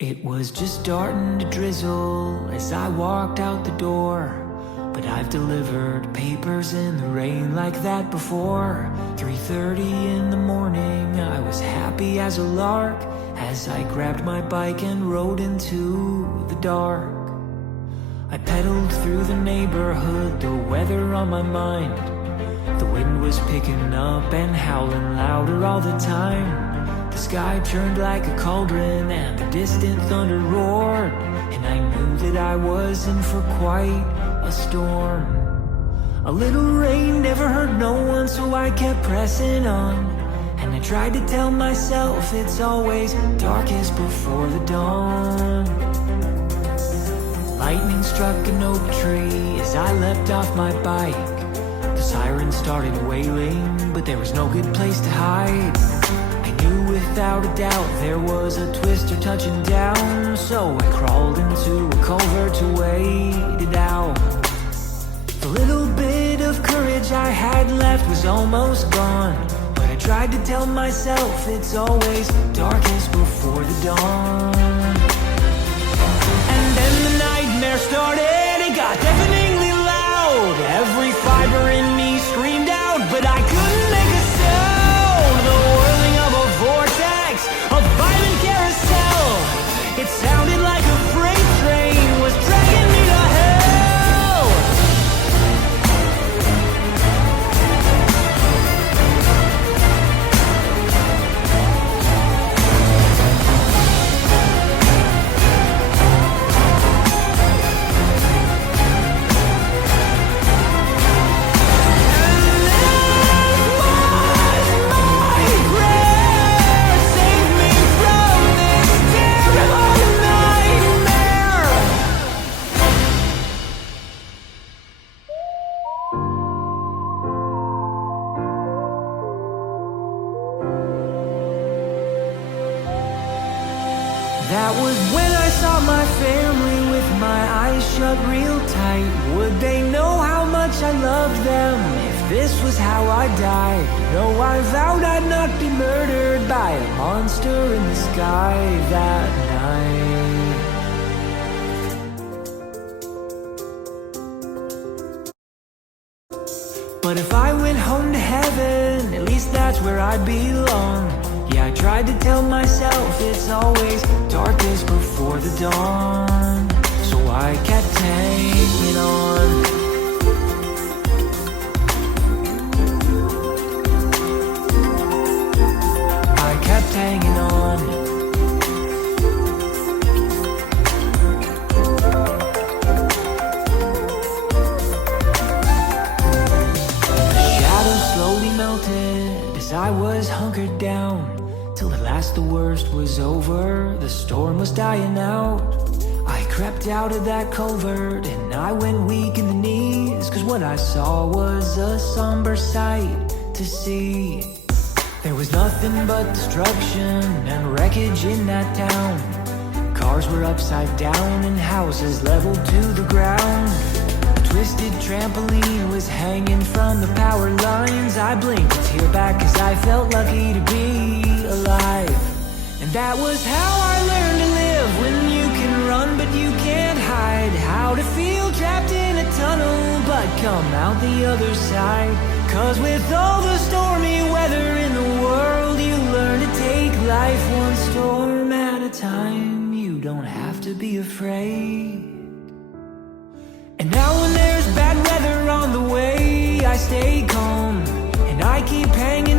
It was just starting to drizzle as I walked out the door, but I've delivered papers in the rain like that before. 3:30 in the morning, I was happy as a lark as I grabbed my bike and rode into the dark. I pedaled through the neighborhood, the weather on my mind. The wind was picking up and howling louder all the time. The sky turned like a cauldron and the distant thunder roared, and I knew that I was in for quite a storm. A little rain never hurt no one, so I kept pressing on, and I tried to tell myself it's always darkest before the dawn. Lightning struck an oak tree as I leapt off my bike. The siren started wailing, but there was no good place to hide. I knew without a doubt there was a twister touching down, so I crawled into a culvert to wait it out. The little bit of courage I had left was almost gone, but I tried to tell myself it's always darkest before the dawn. And then the nightmare started, it got deafeningly loud. Every fiber in me screamed out, but I couldn't make a sound. The whirling of a vortex, a violent carousel. It sounded like a freight train was dragging me to hell. That was when I saw my family with my eyes shut real tight. Would they know how much I loved them if this was how I died? No, I vowed I'd not be murdered by a monster in the sky that night. But if I went home to heaven, at least that's where I belong. Yeah, I tried to tell myself it's always darkest before the dawn, so I kept hanging on. I kept hanging on. The shadows slowly melted as I was hunkered down, till at last the worst was over, the storm was dying out. I crept out of that culvert and I went weak in the knees, cause what I saw was a somber sight to see. There was nothing but destruction and wreckage in that town. Cars were upside down and houses leveled to the ground. A twisted trampoline was hanging from the power lines. I blinked a tear back cause I felt lucky to be alive. And that was how I learned to live, when you can run but you can't hide. How to feel trapped in a tunnel but come out the other side. Cause with all the stormy weather in the world, you learn to take life one storm at a time. You don't have to be afraid. And now when there's bad weather on the way, I stay calm and I keep hanging